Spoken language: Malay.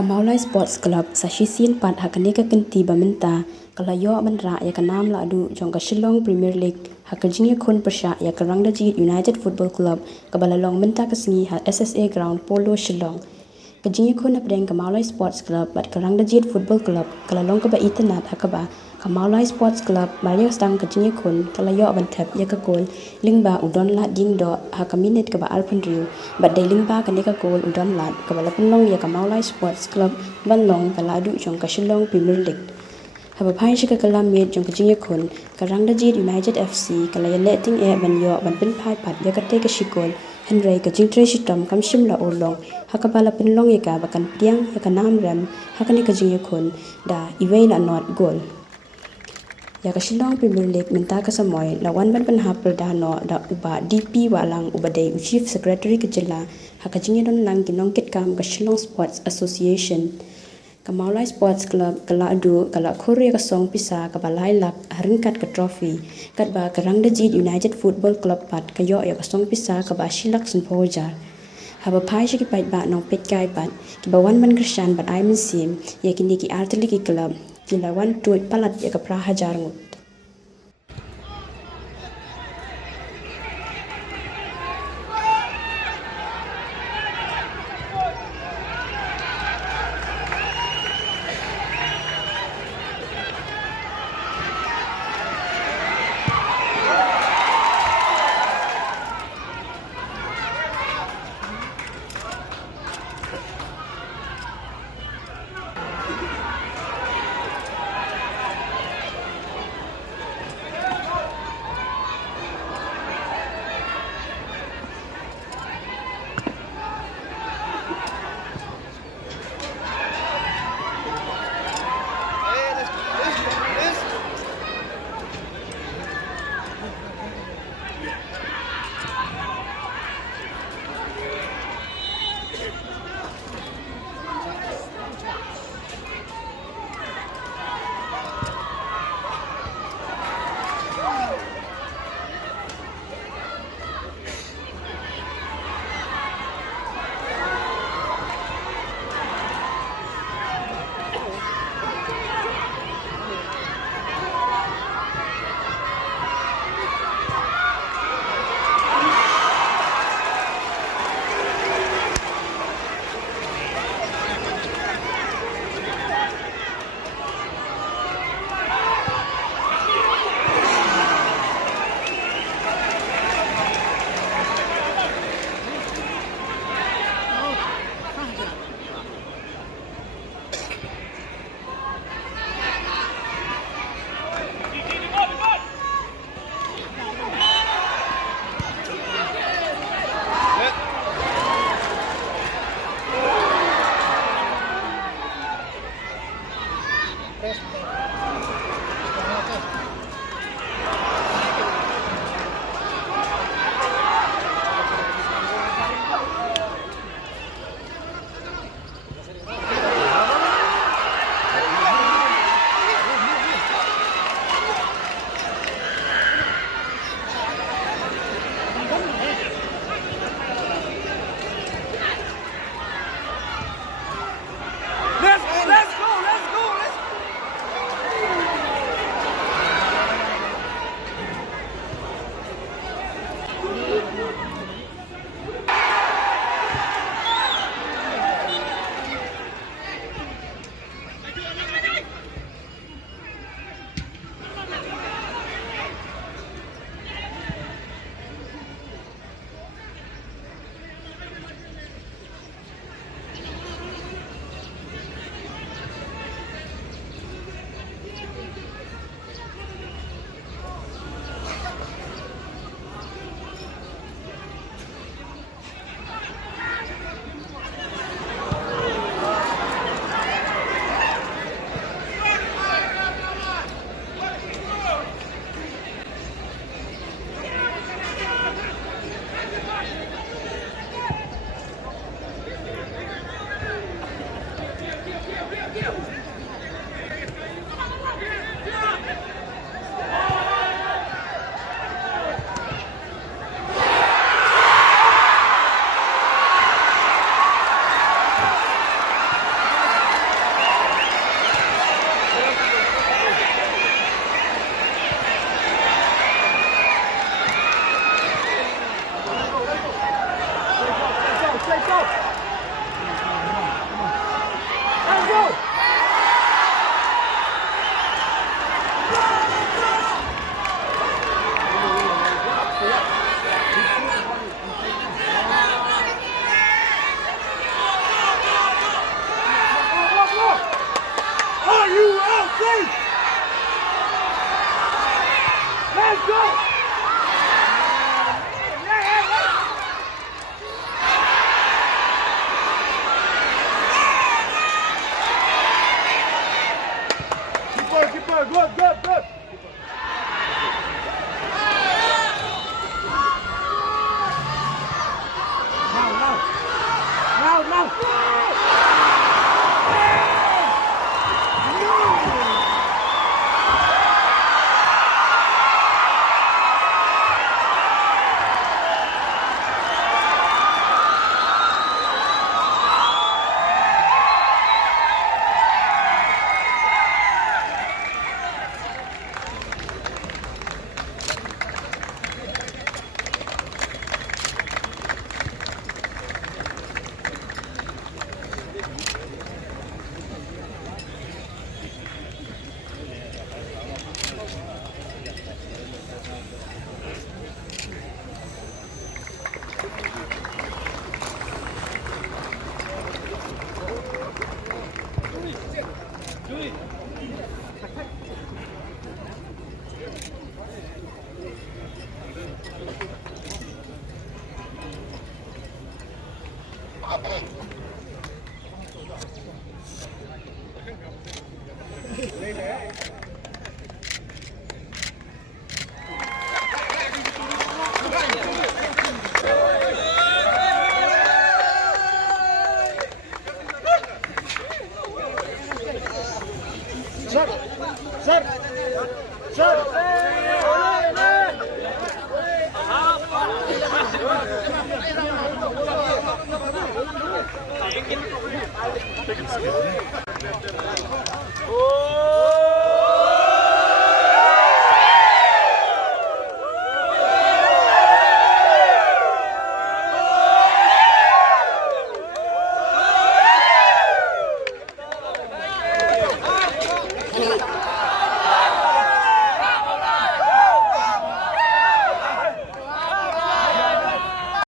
Mawlai Sports Club sa Shisian Pat hakaneka kenti bamenta kalayo bandra ya kanam Lahduh jong ka Shillong Premier League hakajinge khon persya ya ka Rangdajied United Football Club kabalalong menta kasingi ha SSA Ground Polo Shillong kajinge khon apdeng ka Mawlai Sports Club bat ka Rangdajied Football Club kalalong ka ba itanat hakaba ka Mawlai Sports Club baliang stang kajinge khon kalayo bantap ya ka gol lingba udon lat ding do hakaminit ka ba alpandriu bat dai lingba kaneka gol udon lat ka balapunlong ya ka Mawlai Sports Club banlong ka Lahduh jong ka Shillong Premier League Habapai shi ka kalamit jong kajinge khon ka Rangdajied United FC kalaya letting e banyo ban pin phai phat ya ka te ka shikol Henry ka jingtre shitam kam shim la olong hakabala pinlong ya ka bakan priang ya ka nam ram hakani ka jinge khon da iwei la not gol ya ka Shillong Premier League menta ka samoy lawan ban hapel dano da uba DP walang ubadai Chief Secretary ka jilla hakajinge don lang ginong kit kam ka Shillong Sports Association ka Mawlai Sports Club ka Lahduh kala khore ka song pisa ka balai lak haringkat ka trophy kat ba ka Rangdajied United Football Club pat ka yo ya ka song pisa ka ba shilak sun pojar haba pai shi ki pait ba nong pet kai pat ki bawan ban krishan bat ai min sim ya kini ki arteli ki club ki lawan tuit palat ya ka pra hajar ngut